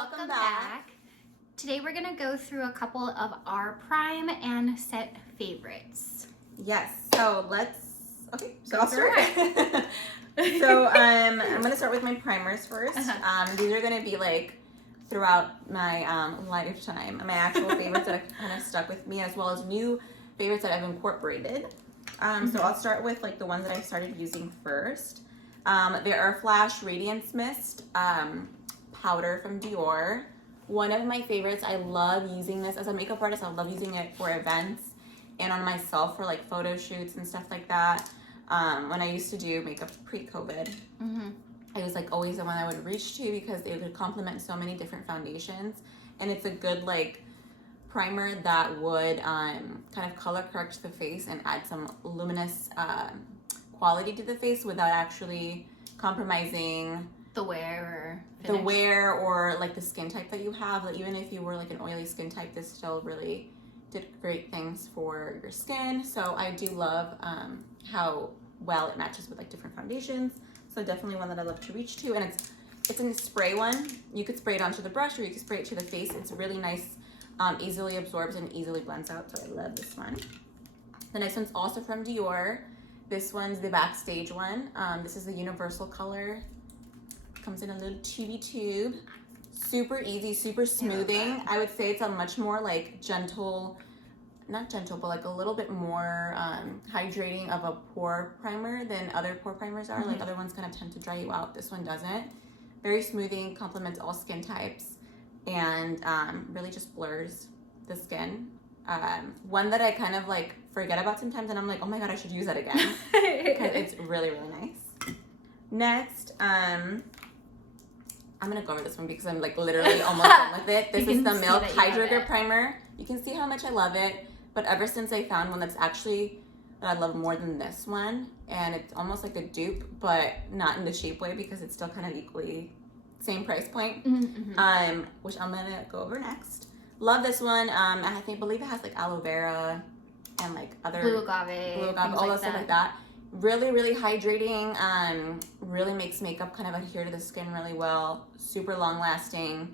Welcome back. Today we're gonna go through a couple of our prime and set favorites. Yes, so I'll start. So I'm gonna start with my primers first. These are gonna be like throughout my lifetime, my actual favorites that have kind of stuck with me, as well as new favorites that I've incorporated. So I'll start with like the ones that I started using first. There are Flash Radiance Mist powder from Dior. One of my favorites. I love using this as a makeup artist. I love using it for events and on myself for like photo shoots and stuff like that. When I used to do makeup pre-COVID, it was like always the one I would reach to because it would complement so many different foundations, and it's a good like primer that would kind of color correct the face and add some luminous quality to the face without actually compromising the wear or like the skin type that you have. Like, even if you were like an oily skin type, this still really did great things for your skin. So I do love how well it matches with like different foundations. So definitely one that I love to reach to, and it's in a spray one. You could spray it onto the brush or you could spray it to the face. It's really nice, easily absorbs and easily blends out. So I love this one. The next one's also from Dior. This one's the Backstage one. This is the universal color. Comes in a little tubey tube. Super easy, super smoothing. I would say it's a much more like gentle, not gentle, but like a little bit more hydrating of a pore primer than other pore primers are. Like other ones kind of tend to dry you out. This one doesn't. Very smoothing, complements all skin types, and really just blurs the skin. One that I kind of like forget about sometimes, and I'm like, oh my god, I should use that again because it's really, really nice. Next, I'm gonna go over this one because I'm like literally almost done with it. This is the Milk Hydrator Primer. You can see how much I love it, but ever since I found one that I love more than this one, and it's almost like a dupe, but not in the cheap way because it's still kind of equally same price point, which I'm gonna go over next. Love this one. I believe it has like aloe vera and like other blue agave, all that stuff like that. Really, really hydrating. Really makes makeup kind of adhere to the skin really well. Super long lasting.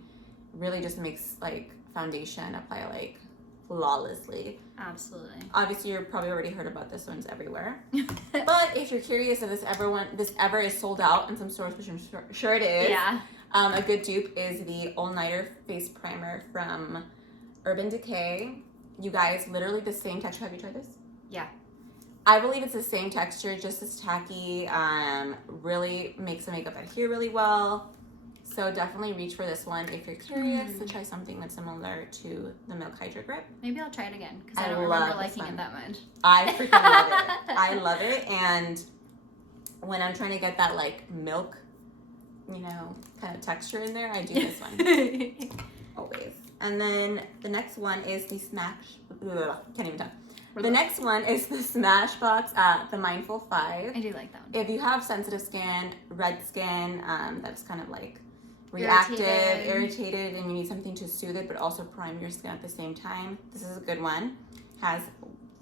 Really just makes like foundation apply like flawlessly. Absolutely. Obviously, you're probably already heard about this one's everywhere. But if you're curious if this ever is sold out in some stores, which I'm sure it is. Yeah. A good dupe is the All Nighter Face Primer from Urban Decay. You guys, literally the same texture. Have you tried this? Yeah. I believe it's the same texture, just as tacky. Really makes the makeup adhere really well. So definitely reach for this one if you're curious to try something that's similar to the Milk Hydro Grip. Maybe I'll try it again because I don't remember liking it that much. I freaking love it. I love it. And when I'm trying to get that like milk, kind of texture in there, I do this one. Always. And then the next one is the can't even talk. The next one is the Smashbox, the Mindful 5. I do like that one. If you have sensitive skin, red skin, that's kind of like reactive, irritated, and you need something to soothe it, but also prime your skin at the same time, this is a good one. Has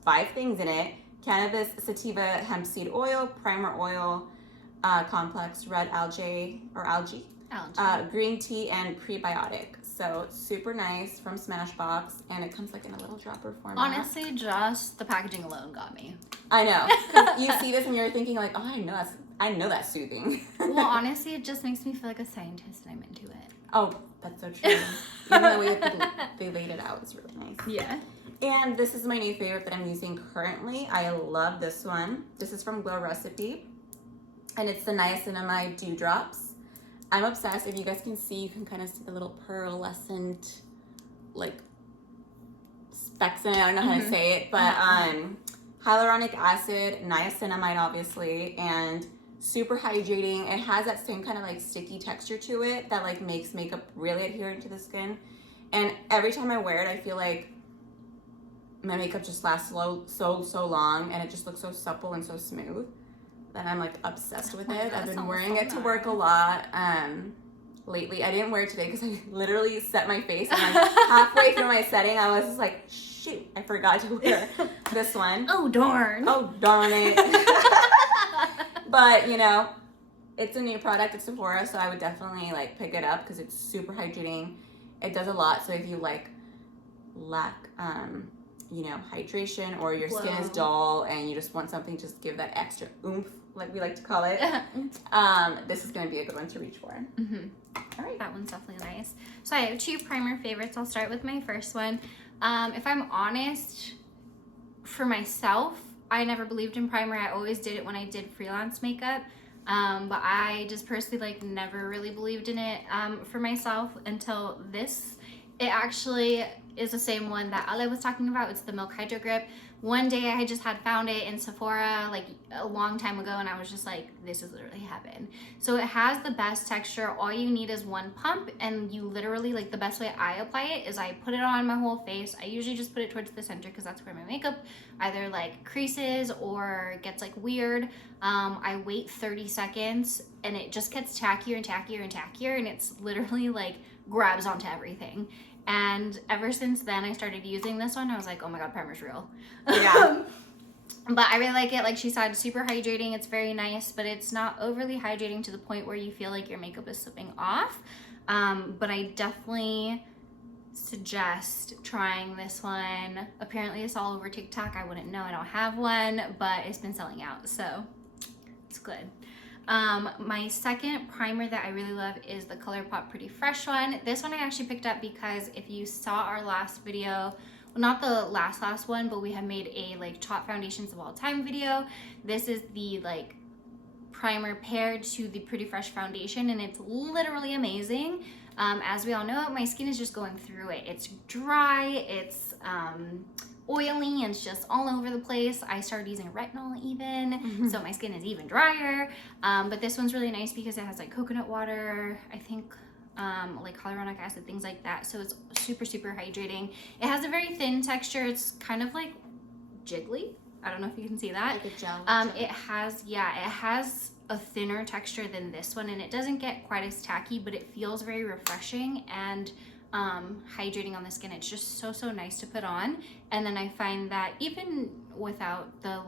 5 things in it: cannabis, sativa, hemp seed oil, primer oil, complex red algae, green tea, and prebiotic. So super nice from Smashbox, and it comes like in a little dropper format. Honestly, just the packaging alone got me. I know, 'cause you see this and you're thinking like, oh, I know that's soothing. Well, honestly, it just makes me feel like a scientist, and I'm into it. Oh, that's so true. Even the way that they laid it out is really nice. Yeah. And this is my new favorite that I'm using currently. I love this one. This is from Glow Recipe, and it's the Niacinamide Dewdrops. I'm obsessed. If you guys can see, you can kind of see the little pearlescent, like, specks in it. I don't know how to say it, but hyaluronic acid, niacinamide, obviously, and super hydrating. It has that same kind of like sticky texture to it that like makes makeup really adherent to the skin. And every time I wear it, I feel like my makeup just lasts so long, and it just looks so supple and so smooth. Then I'm like obsessed with it. I've been wearing it to work a lot lately. I didn't wear it today because I literally set my face, and like halfway through my setting, I was just like, shoot, I forgot to wear this one. Oh darn. Oh darn it. But It's a new product at Sephora, so I would definitely like pick it up because it's super hydrating. It does a lot. So if you like lack, hydration, or your skin is dull and you just want something just give that extra oomph, like we like to call it, this is going to be a good one to reach for. Mm-hmm. All right. That one's definitely nice. So I have 2 primer favorites. I'll start with my first one. If I'm honest, for myself, I never believed in primer. I always did it when I did freelance makeup. But I just personally never really believed in it for myself until this. It actually is the same one that Ale was talking about. It's the Milk Hydro Grip. One day I just had found it in Sephora a long time ago, and I was just like, this is literally heaven. So it has the best texture. All you need is one pump, and you literally, the best way I apply it is I put it on my whole face. I usually just put it towards the center because that's where my makeup either creases or gets weird. I wait 30 seconds and it just gets tackier and tackier and tackier, and it's literally grabs onto everything. And ever since then I started using this one. I was like, oh my god, primer's real. Yeah. But I really like it. Like she said, super hydrating. It's very nice, but it's not overly hydrating to the point where you feel like your makeup is slipping off. But I definitely suggest trying this one. Apparently it's all over TikTok. I wouldn't know, I don't have one, but it's been selling out, so it's good. My second primer that I really love is the ColourPop Pretty Fresh one. This one I actually picked up because if you saw our last video, well, not the last one, but we have made a top foundations of all time video. This is the primer paired to the Pretty Fresh foundation, and it's literally amazing. As we all know, my skin is just going through it. It's dry, it's oily, and it's just all over the place. I started using retinol even, so my skin is even drier. But this one's really nice because it has coconut water, I think hyaluronic acid, things like that. So it's super, super hydrating. It has a very thin texture. It's kind of jiggly. I don't know if you can see that. Like a gel. It has a thinner texture than this one, and it doesn't get quite as tacky, but it feels very refreshing and hydrating on the skin. It's just so, so nice to put on. And then I find that even without the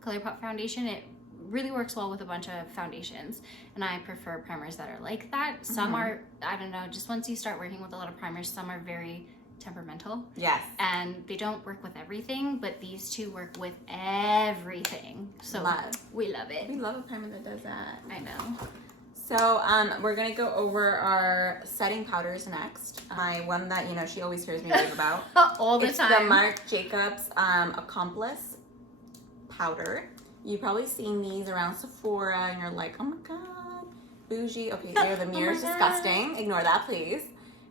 ColourPop foundation, it really works well with a bunch of foundations, and I prefer primers that are like that. Some are, I don't know, just once you start working with a lot of primers, some are very temperamental. Yes. And they don't work with everything, but these two work with everything. So we love it. We love a primer that does that. I know. So we're gonna go over our setting powders next. My one that she always hears me rave about all the time. It's the Marc Jacobs Accomplice powder. You've probably seen these around Sephora, and you're like, oh my god, bougie. Okay, there, the mirror's disgusting. Ignore that, please.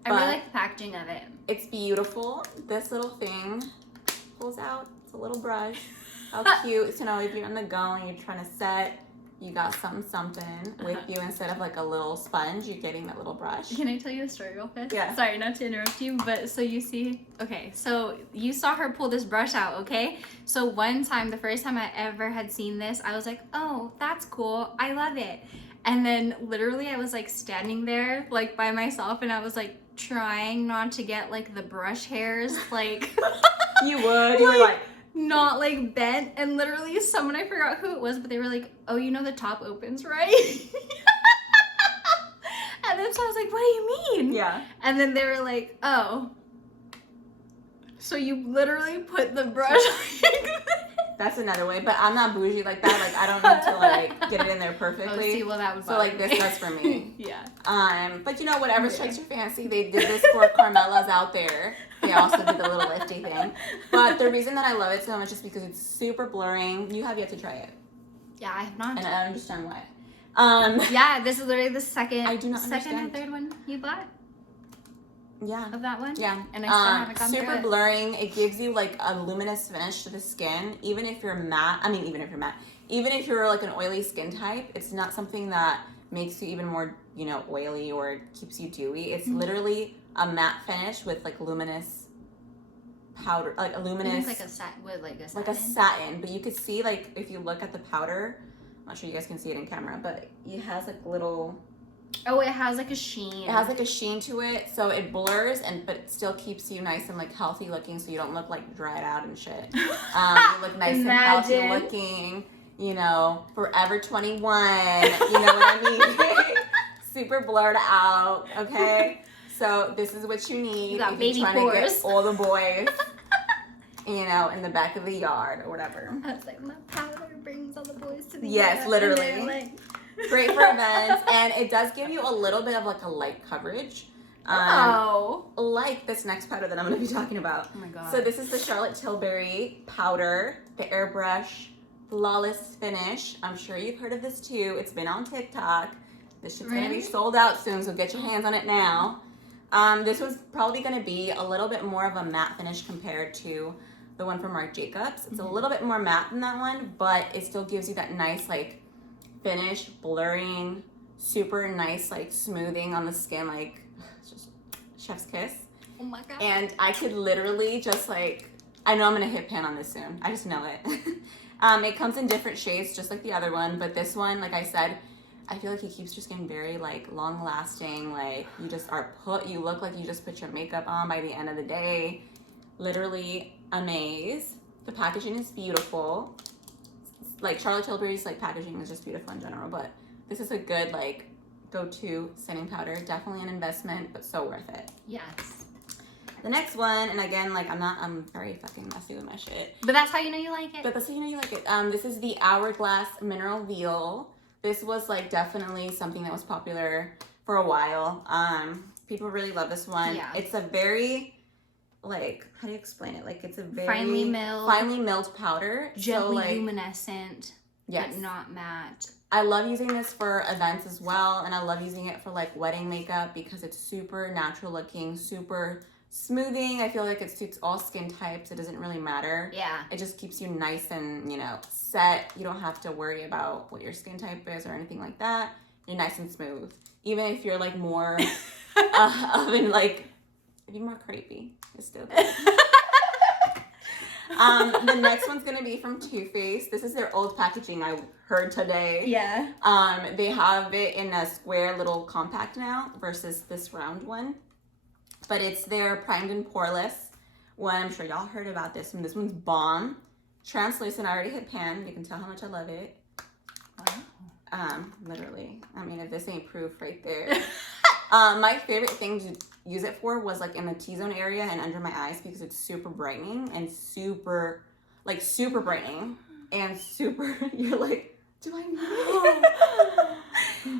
I really like the packaging of it. It's beautiful. This little thing pulls out. It's a little brush. How cute. So if you're on the go and you're trying to set, you got something with you instead of a little sponge. You're getting that little brush. Can I tell you a story real quick? Yeah. Sorry, not to interrupt you, but so you see, okay, so you saw her pull this brush out, okay? So one time, the first time I ever had seen this, I was like, oh, that's cool. I love it. And then literally I was standing there by myself, and I was trying not to get the brush hairs You would. You were not bent, and literally someone, I forgot who it was, but they were oh, the top opens, right? And then so I was like, what do you mean? Yeah. And then they were like, oh, so you literally put the brush That's another way, but I'm not bougie like that. I don't need to get it in there perfectly. Oh, see, well, that would so this does for me. Yeah. But whatever strikes your fancy. They did this for Carmelas out there. They also did the little lifty thing. But the reason that I love it so much is because it's super blurring. You have yet to try it. Yeah, I have not. And I don't understand why. Yeah, this is literally the second understand. or third one you bought. Yeah. Of that one? Yeah. And I still haven't gone super through it. blurring. It gives you a luminous finish to the skin. Even if you're matte, even if you're an oily skin type, it's not something that makes you even more, oily or keeps you dewy. It's literally a matte finish with luminous powder, a luminous. Like a satin. Like a satin, but you could see if you look at the powder. I'm not sure you guys can see it in camera, but it has little. Oh, it has a sheen. It has a sheen to it, so it blurs but it still keeps you nice and healthy looking, so you don't look dried out and shit. You look nice and healthy looking. you know, Forever 21, you know what I mean? Super blurred out, okay? So this is what you need You got if baby you're trying to pores. get all the boys, you know, in the back of the yard or whatever. I was like, my powder brings all the boys to the Yes, yard. literally. Like... Great for events, and it does give you a little bit of like a light coverage. Like this next powder that I'm going to be talking about. Oh my god. So this is the Charlotte Tilbury powder, the airbrush flawless finish. I'm sure you've heard of this too. It's been on TikTok. This shit's going to be sold out soon, so get your hands on it now. This was probably going to be a little bit more of a matte finish compared to the one from Marc Jacobs. It's a little bit more matte than that one, but it still gives you that nice like finish, blurring, super nice like smoothing on the skin, like just chef's kiss. Oh my god. And I could literally just like, I know I'm gonna hit pan on this soon. I just know it. It comes in different shades, just like the other one, but this one, like I said, I feel like it keeps your skin very like long lasting. Like you look like you just put your makeup on by the end of the day. Literally amazed. The packaging is beautiful. Like Charlotte Tilbury's like packaging is just beautiful in general, but this is a good like go-to setting powder. Definitely an investment, but so worth it. Yes. The next one, and again, like I'm very fucking messy with my shit. But that's how you know you like it. But that's how you know you like it. This is the Hourglass Mineral Veil. This was like definitely something that was popular for a while. People really love this one. Yeah. It's a very, like, how do you explain it? Like, it's a very finely milled powder. Gently so, like, luminescent, yes. but not matte. I love using this for events as well, and I love using it for like wedding makeup because it's super natural looking, super smoothing. I feel like it suits all skin types. It doesn't really matter. Yeah. It just keeps you nice and, you know, set. You don't have to worry about what your skin type is or anything like that. You're nice and smooth. Even if you're like more like, if you're more crepey, it's still good. The next one's gonna be from Too Faced. This is their old packaging, I heard today. Yeah. They have it in a square little compact now versus this round one. But it's their primed and poreless one. I'm sure y'all heard about this one. This one's bomb. Translucent. I already hit pan. You can tell how much I love it. Wow. Literally. I mean, if this ain't proof right there. My favorite thing to use it for was like in the T-zone area and under my eyes because it's super brightening and super brightening and super, you're like, do I need it?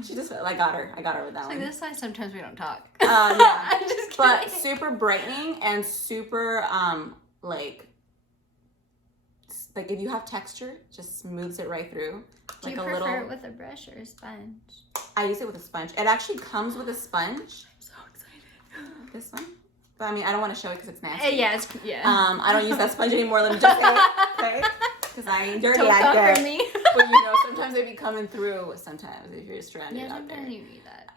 She just, I got her with that one. Like this is why sometimes we don't talk. Yeah. I'm just kidding. But super brightening and super, like if you have texture, just smooths it right through. Do you prefer it with a brush or a sponge? I use it with a sponge. It actually comes with a sponge. I'm so excited. This one? But I mean, I don't want to show it because it's nasty. Yeah, I don't use that sponge anymore. Let me just say, okay? Because I ain't dirty Don't like that. for me. But you know, sometimes they be coming through. Sometimes if you're stranded out there. Yeah, sometimes you read that.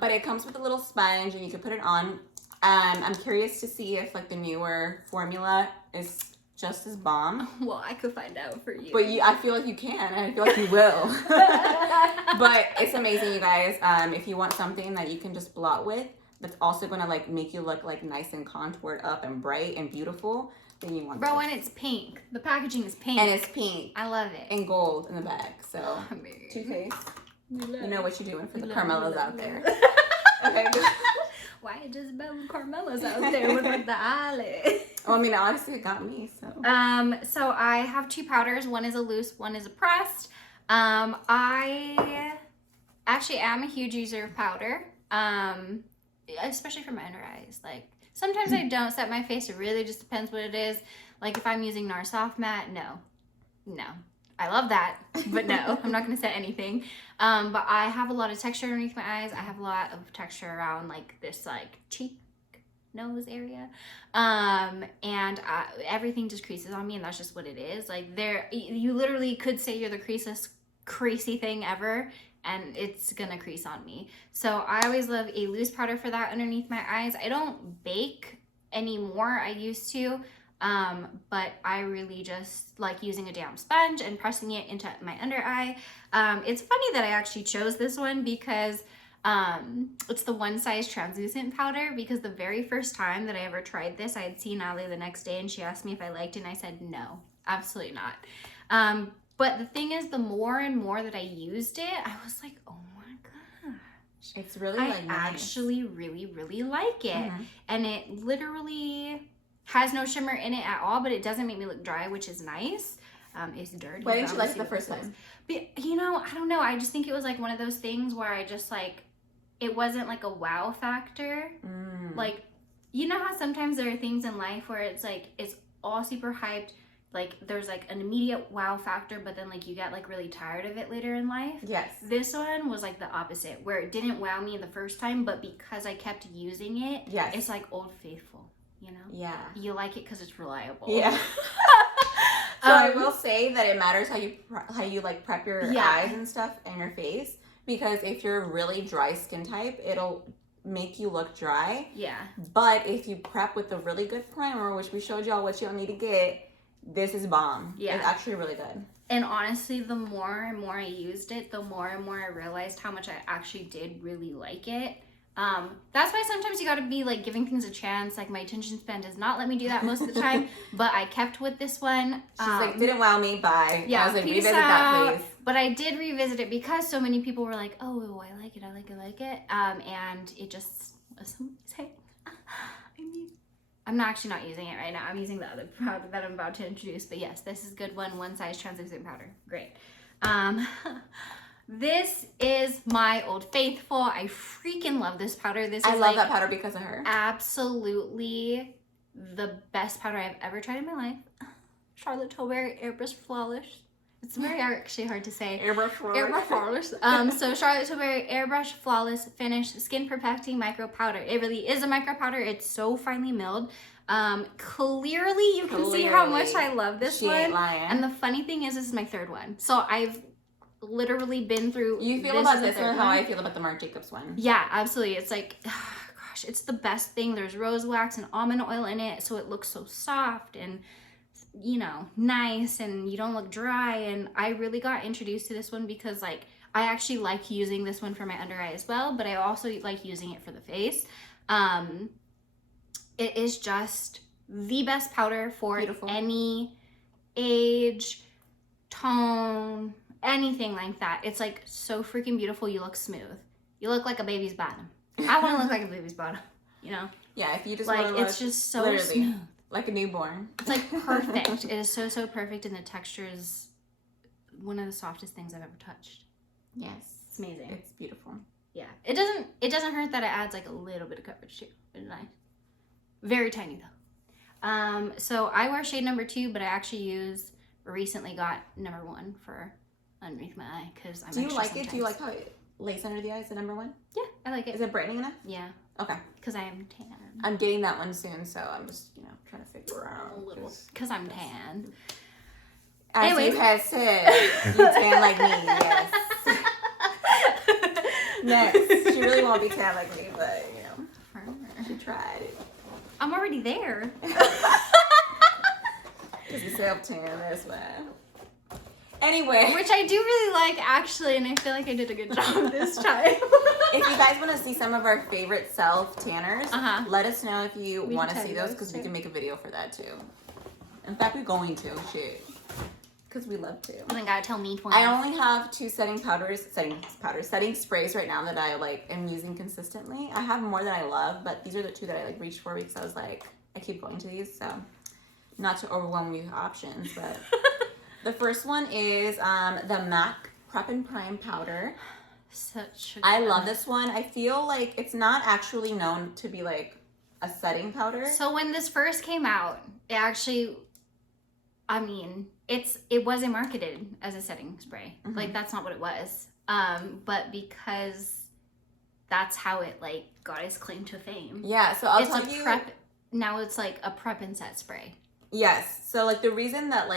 But it comes with a little sponge, and you can put it on. I'm curious to see if like the newer formula is just as bomb. Well, I could find out for you. But I feel like you can, and I feel like you will. But it's amazing, you guys. If you want something that you can just blot with, that's also gonna like make you look like nice and contoured up and bright and beautiful, then you want. Bro, and it's pink. The packaging is pink. And it's pink. I love it. And gold in the back. So Too Faced. You know what you're doing for the Carmelas out there. Okay. Why just about Carmelas out there with like the eyelid? Well, I mean, honestly, it got me. So. So I have two powders. One is a loose. One is a pressed. I actually am a huge user of powder. Especially for my under eyes. Like sometimes I don't set my face. It really just depends what it is. Like if I'm using NARS Soft Matte, no. I love that, but no, I'm not going to set anything. But I have a lot of texture underneath my eyes. I have a lot of texture around like this like cheek, nose area. And everything just creases on me, and that's just what it is. Like you literally could say you're the creaseless, crazy thing ever, and it's going to crease on me. So I always love a loose powder for that underneath my eyes. I don't bake anymore. I used to. But I really just like using a damp sponge and pressing it into my under eye. It's funny that I actually chose this one because it's the one size translucent powder, because the very first time that I ever tried this, I had seen Ali the next day and she asked me if I liked it, and I said no, absolutely not. But the thing is, the more and more that I used it, I was like, oh my gosh. It's really I like nice. actually really, really like it. Mm-hmm. And it literally has no shimmer in it at all, but it doesn't make me look dry, which is nice. It's dirty. Why didn't you like it the first time? But, you know, I don't know. I just think it was like one of those things where I just like, it wasn't like a wow factor. Like, you know how sometimes there are things in life where it's like, it's all super hyped. Like, there's like an immediate wow factor, but then like you get like really tired of it later in life. Yes. This one was like the opposite, where it didn't wow me the first time, but because I kept using it, yes, it's like Old Faithful, you know? Yeah. You like it because it's reliable. Yeah. So I will say that it matters how you like prep your eyes and stuff and your face, because if you're really dry skin type, it'll make you look dry. Yeah. But if you prep with a really good primer, which we showed y'all what you'll need to get, this is bomb. Yeah. It's actually really good. And honestly, the more and more I used it, the more and more I realized how much I actually did really like it. That's why sometimes you gotta be like giving things a chance. Like my attention span does not let me do that most of the time, but I kept with this one. She's like, didn't wow me, bye. Yeah, I was like, peace revisit out. that, please. But I did revisit it because so many people were like, oh, I like it. And it just was amazing. I'm actually not using it right now. I'm using the other powder that I'm about to introduce. But yes, this is good one size translucent powder. Great. This is my Old Faithful. I freaking love this powder. I love that powder because of her. Absolutely the best powder I've ever tried in my life. Charlotte Tilbury Airbrush Flawless. It's very actually hard to say. Airbrush Flawless. Airbrush Flawless. So Charlotte Tilbury Airbrush Flawless Finish Skin Perfecting Micro Powder. It really is a micro powder. It's so finely milled. Clearly you can see how much I love this one. She ain't lying. And the funny thing is, this is my third one. So I've literally been through. You feel about this one how I feel about the Marc Jacobs one. Yeah, absolutely. It's like, gosh, it's the best thing. There's rose wax and almond oil in it, so it looks so soft and, you know, nice, and you don't look dry. And I really got introduced to this one because like I actually like using this one for my under eye as well, but I also like using it for the face. It is just the best powder for any age, tone, anything like that. It's like so freaking beautiful. You look smooth. You look like a baby's bottom. I want to look like a baby's bottom, you know? Yeah, if you just like, want to look, it's just so smooth. Like a newborn. It's like perfect. It is so perfect, and the texture is one of the softest things I've ever touched. Yes. It's amazing. It's beautiful. Yeah. It doesn't hurt that it adds like a little bit of coverage too. It's nice. Very tiny though. So I wear shade number 2, but I actually recently got number 1 for underneath my eye because I'm. Do you like it? Do you like how it lays under the eyes, the number 1? Yeah, I like it. Is it brightening enough? Yeah. Okay. Because I am tan. I'm getting that one soon, so I'm just trying to figure out a little. Because I'm tan. As you had said, you tan like me. Yes. Next, she really won't be tan like me, but she tried. I'm already there. Because you self-tan, that's why. Anyway. Which I do really like, actually, and I feel like I did a good job this time. If you guys want to see some of our favorite self-tanners, let us know if you want to see those, because we can make a video for that, too. In fact, we're going to. Shit. Because we love to. You gotta tell me twice. I only have 2 setting sprays right now that I am using consistently. I have more that I love, but these are the 2 that I reached for because I was like, I keep going to these, so not to overwhelm you with options, but the first one is the MAC Prep and Prime powder. I love this one. I feel like it's not actually known to be like a setting powder. So when this first came out, it actually, it wasn't marketed as a setting spray. Like, that's not what it was. But because that's how it got its claim to fame. Yeah, so I'll tell you. Now it's like a prep and set spray. Yes. So the reason that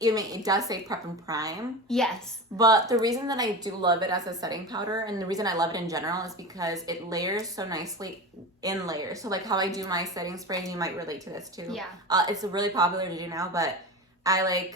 it does say Prep and Prime. Yes. But the reason that I do love it as a setting powder, and the reason I love it in general, is because it layers so nicely in layers. So how I do my setting spray, you might relate to this too. Yeah. It's really popular to do now, but I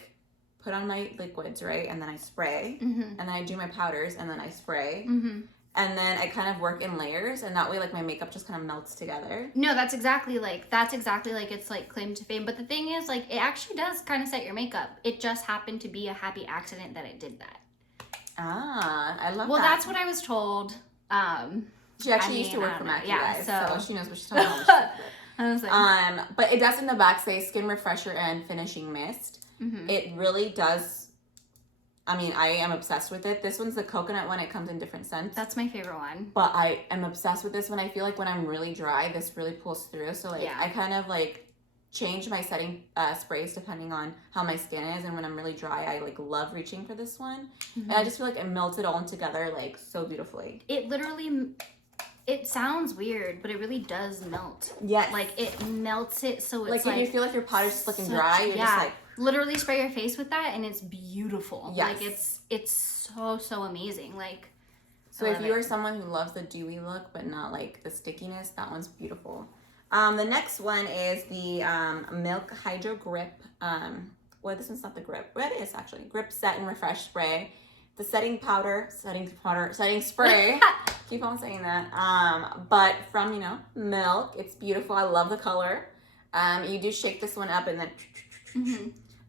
put on my liquids, right? And then I spray. And then I do my powders, and then I spray. And and then I kind of work in layers, and that way like my makeup just kind of melts together. No, that's exactly like it's like claim to fame. But the thing is, like, it actually does kind of set your makeup. It just happened to be a happy accident that it did that. Ah, I love that. Well, that's what I was told. She actually used to work for MAC, yeah, guys, so she knows what she's talking about. I was like, but it does in the back say skin refresher and finishing mist. It really does. I mean, I am obsessed with it. This one's the coconut one. It comes in different scents. That's my favorite one. But I am obsessed with this one. I feel like when I'm really dry, this really pulls through. So like, I kind of like change my setting sprays depending on how my skin is. And when I'm really dry, I like love reaching for this one. And I just feel like it melts it all together like so beautifully. It literally, it sounds weird, but it really does melt. Yes. Like it melts it so it's like if you feel like your powder's just looking dry, you're just like. Literally spray your face with that and it's beautiful. Yes. Like it's so amazing. Like, so if you are someone who loves the dewy look but not like the stickiness, that one's beautiful. The next one is the Milk Hydro Grip. Well, this one's not the grip. Well, it is actually. Grip Set and Refresh Spray. The setting spray. Keep on saying that. But from, you know, Milk. It's beautiful. I love the color. You do shake this one up and then...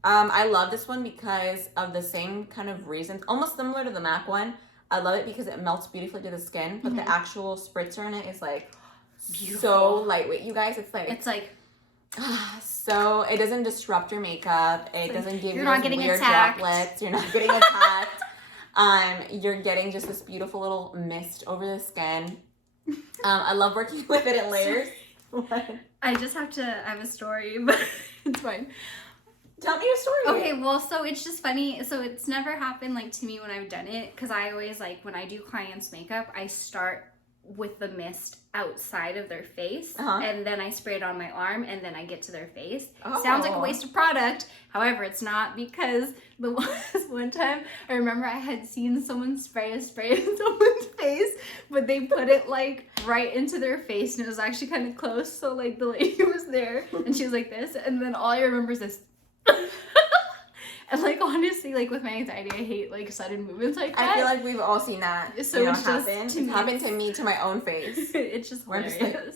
I love this one because of the same kind of reasons. Almost similar to the MAC one. I love it because it melts beautifully to the skin. But the actual spritzer in it is like... Beautiful. So lightweight, you guys. It's like so it doesn't disrupt your makeup. It doesn't give you those weird droplets. You're not getting attacked. You're getting just this beautiful little mist over the skin. I love working with it in layers. What? I have a story, but it's fine. Tell me your story. Okay, well, so it's just funny. So it's never happened like to me when I've done it, because I always like when I do clients' makeup, I start with the mist outside of their face, and then I spray it on my arm, and then I get to their face. Sounds like a waste of product. However, it's not, because the one time I remember I had seen someone spray a spray in someone's face, but they put it like right into their face, and it was actually kind of close. So like the lady was there, and she was like this, and then all I remember is this. And like honestly, like with my anxiety, I hate like sudden movements like that. I feel like we've all seen that. So it's happen. It's happened to me to my own face. It's just hilarious. Like,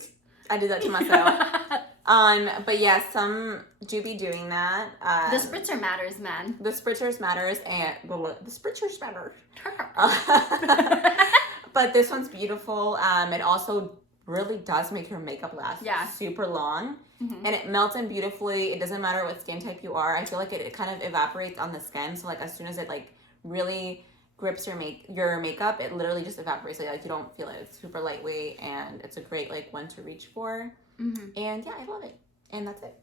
I did that to myself. But yeah, some do be doing that. The spritzer matters, man. The spritzers matters, and the spritzers matter. But this one's beautiful. It also really does make your makeup last super long. And it melts in beautifully. It doesn't matter what skin type you are. I feel like it kind of evaporates on the skin. So like as soon as it like really grips your makeup, it literally just evaporates. So like you don't feel it. It's super lightweight, and it's a great like one to reach for. And yeah, I love it. And that's it.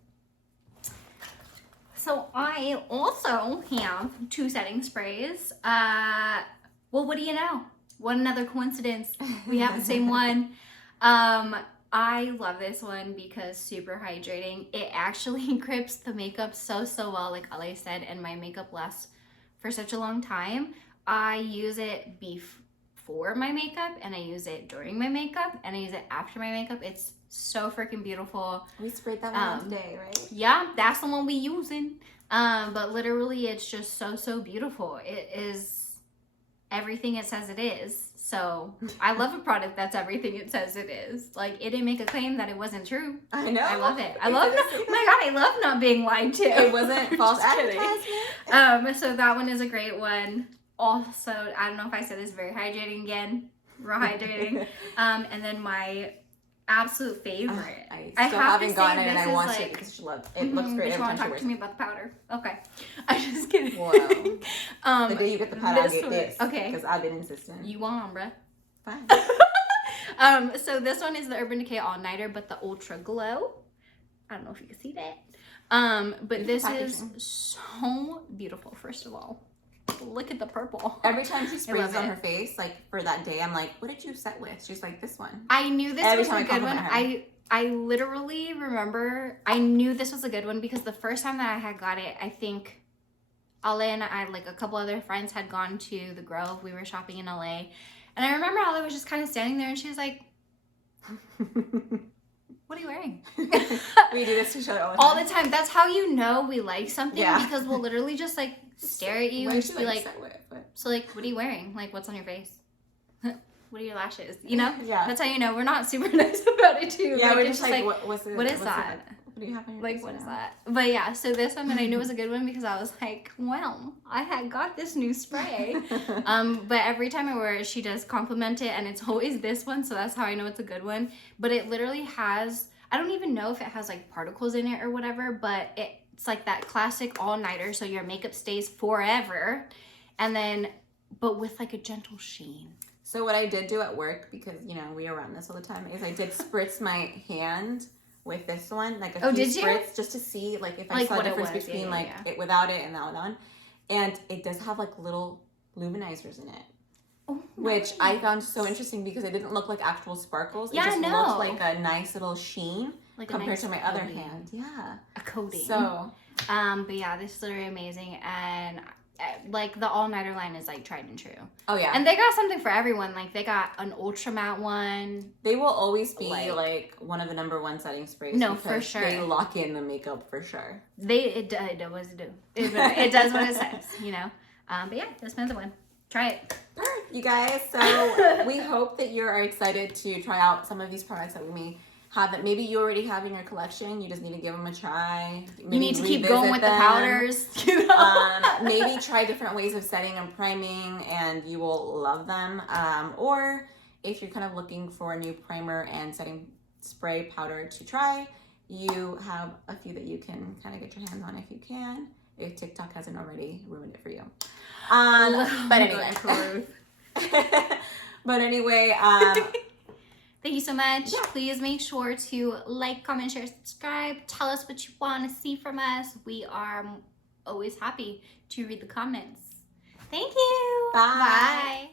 So I also have 2 setting sprays. Well, what do you know? What another coincidence. We have the same one. I love this one because super hydrating. It actually grips the makeup so well, like Ali said, and my makeup lasts for such a long time. I use it before my makeup, and I use it during my makeup, and I use it after my makeup. It's so freaking beautiful. We sprayed that one today, right? Yeah, that's the one we using. But literally it's just so beautiful. It is everything it says it is. So I love a product that's everything it says it is. Like, it didn't make a claim that it wasn't true. I know. I love it. Oh my god, I love not being lied to. It wasn't false advertisement. So that one is a great one. Also, I don't know if I said this, very hydrating again. Raw hydrating. And then my absolute favorite. I still haven't gotten it, and I want to because she loves it. It looks great. You want to talk to me about the powder? Okay. I'm just kidding. Wow. The day you get the powder, I'll get this. Okay. Because I've been insistent. You want, bruh? Fine. So this one is the Urban Decay All Nighter, but the Ultra Glow. I don't know if you can see that. But this is so beautiful, first of all. Look at the purple. Every time she sprays it on her face, like for that day, I'm like, what did you set with? She's like, this one. I knew this was a good one. I literally remember, I knew this was a good one because the first time that I had got it, I think Ale and I, like a couple other friends, had gone to the Grove. We were shopping in LA. And I remember Ale was just kind of standing there, and she was like, what are you wearing? We do this to each other all the time. That's how you know we like something, because we'll literally just like stare at you and just be like, so like, what are you wearing? Like, what's on your face? what are your lashes? You know? Yeah. That's how you know we're not super nice about it too. Yeah, we're it's just like, what is that? What do you have on your Like, face what right is now? that? But yeah, so this one, and I knew it was a good one because I was like, well, I had got this new spray. But every time I wear it, she does compliment it, and it's always this one, so that's how I know it's a good one. But it literally has, I don't even know if it has like particles in it or whatever, but it's like that classic all-nighter, so your makeup stays forever. And then, but with like a gentle sheen. So what I did do at work, because, you know, we are around this all the time, is I did spritz my hand with this one, like a few spritz, just to see, like, if I saw a difference between, it without it and that one on. And it does have, like, little luminizers in it. Oh, which I found so interesting because it didn't look like actual sparkles. It just looked like a nice little sheen compared to my other hand. Yeah. A coating. So. But yeah, this is literally amazing. And like the all-nighter line is like tried and true. Oh yeah. And they got something for everyone. Like they got an ultra matte one. They will always be like one of the #1 setting sprays. No, for sure. They lock in the makeup for sure. It does what it says, you know. But yeah, that's another one. Try it. Perfect, you guys. So we hope that you are excited to try out some of these products that we may have that maybe you already have in your collection. You just need to give them a try. Maybe you need to keep going with the powders. You know? Maybe try different ways of setting and priming, and you will love them. Or if you're kind of looking for a new primer and setting spray powder to try, you have a few that you can kind of get your hands on if you can. If TikTok hasn't already ruined it for you. But anyway. But anyway, thank you so much. Yeah. Please make sure to like, comment, share, subscribe. Tell us what you want to see from us. We are always happy to read the comments. Thank you. Bye. Bye.